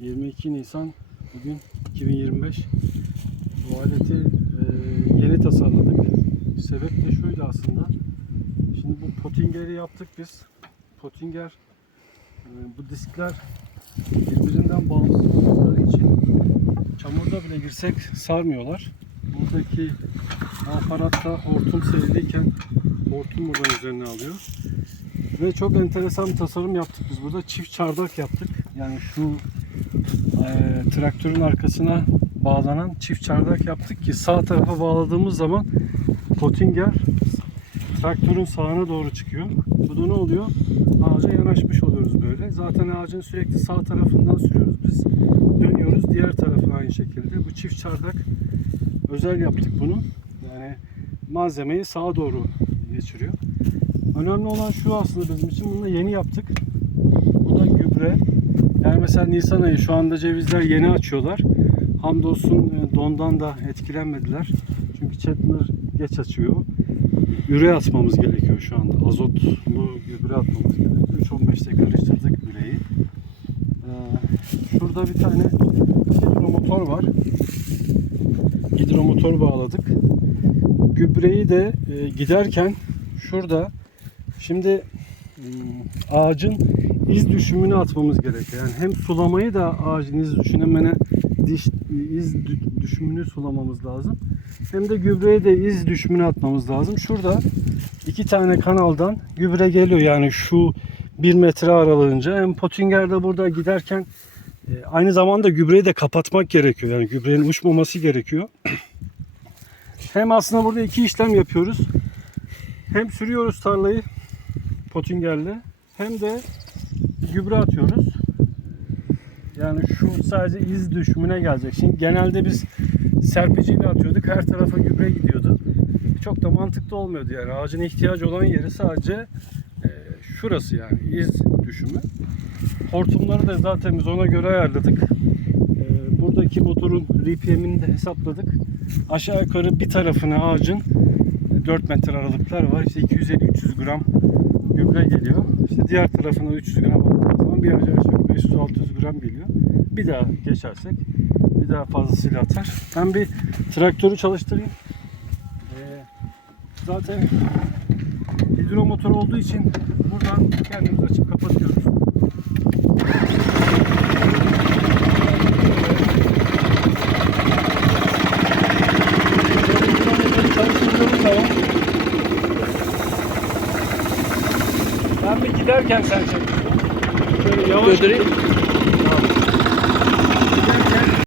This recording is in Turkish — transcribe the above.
22 Nisan bugün 2025. Bu aleti e, yeni tasarladık. Sebep de şuydu aslında. Şimdi bu Pottinger'i yaptık biz. Pottinger e, bu diskler birbirinden bağımsız oldukları için çamurda bile girsek sarmıyorlar. Buradaki bu aparatta hortum seriliyken hortum buradan üzerine alıyor. Ve çok enteresan bir tasarım yaptık biz burada. Çift çardak yaptık. Yani şu e, traktörün arkasına bağlanan çift çardak yaptık ki sağ tarafa bağladığımız zaman Pottinger traktörün sağına doğru çıkıyor. Bu da ne oluyor? Ağaca yanaşmış oluyoruz böyle. Zaten ağacın sürekli sağ tarafından sürüyoruz biz. Dönüyoruz diğer tarafa aynı şekilde. Bu çift çardak özel yaptık bunu. Yani malzemeyi sağa doğru geçiriyor. Önemli olan şu aslında bizim için. Bunu da yeni yaptık. Bu da gübre. Yani mesela Nisan ayı şu anda cevizler yeni açıyorlar. Hamdolsun e, dondan da etkilenmediler. Çünkü Chetner geç açıyor. Üre atmamız gerekiyor şu anda. Azotlu gübre atmamız gerekiyor. 3-15'te karıştırdık üreyi. Ee, şurada bir tane hidromotor var. Hidromotor bağladık. Gübreyi de e, giderken şurada şimdi ağacın iz düşümünü atmamız gerekiyor. Yani hem sulamayı da ağacın iz düşümüne diş iz dü- düşümünü sulamamız lazım. Hem de gübreye de iz düşümünü atmamız lazım. Şurada iki tane kanaldan gübre geliyor. Yani şu bir metre aralığınca. Hem Pottinger de burada giderken e, aynı zamanda gübreyi de kapatmak gerekiyor. Yani gübrenin uçmaması gerekiyor. Hem aslında burada iki işlem yapıyoruz. Hem sürüyoruz tarlayı Pottinger'le hem de gübre atıyoruz. Yani şu sadece iz düşümüne gelecek. Şimdi genelde biz serpiciyle atıyorduk. Her tarafa gübre gidiyordu. Çok da mantıklı olmuyordu yani. Ağacın ihtiyacı olan yeri sadece e, şurası yani iz düşümü. Hortumları da zaten biz ona göre ayarladık. E, buradaki motorun RPM'ini de hesapladık. Aşağı yukarı bir tarafına ağacın 4 metre aralıklar var. İşte 250-300 gram gübre geliyor. İşte diğer tarafına 300 gram attığımız zaman bir aşağı yukarı 500-600 gram geliyor. Bir daha geçersek bir daha fazlasıyla atar. Ben bir traktörü çalıştırayım. Ee, zaten hidromotor olduğu için buradan kendimiz açıp kapatıyoruz. Hidromotoru çalıştırdığımız zaman ben bir giderken sen çek. Şöyle yavaş Götüreyim. gidip-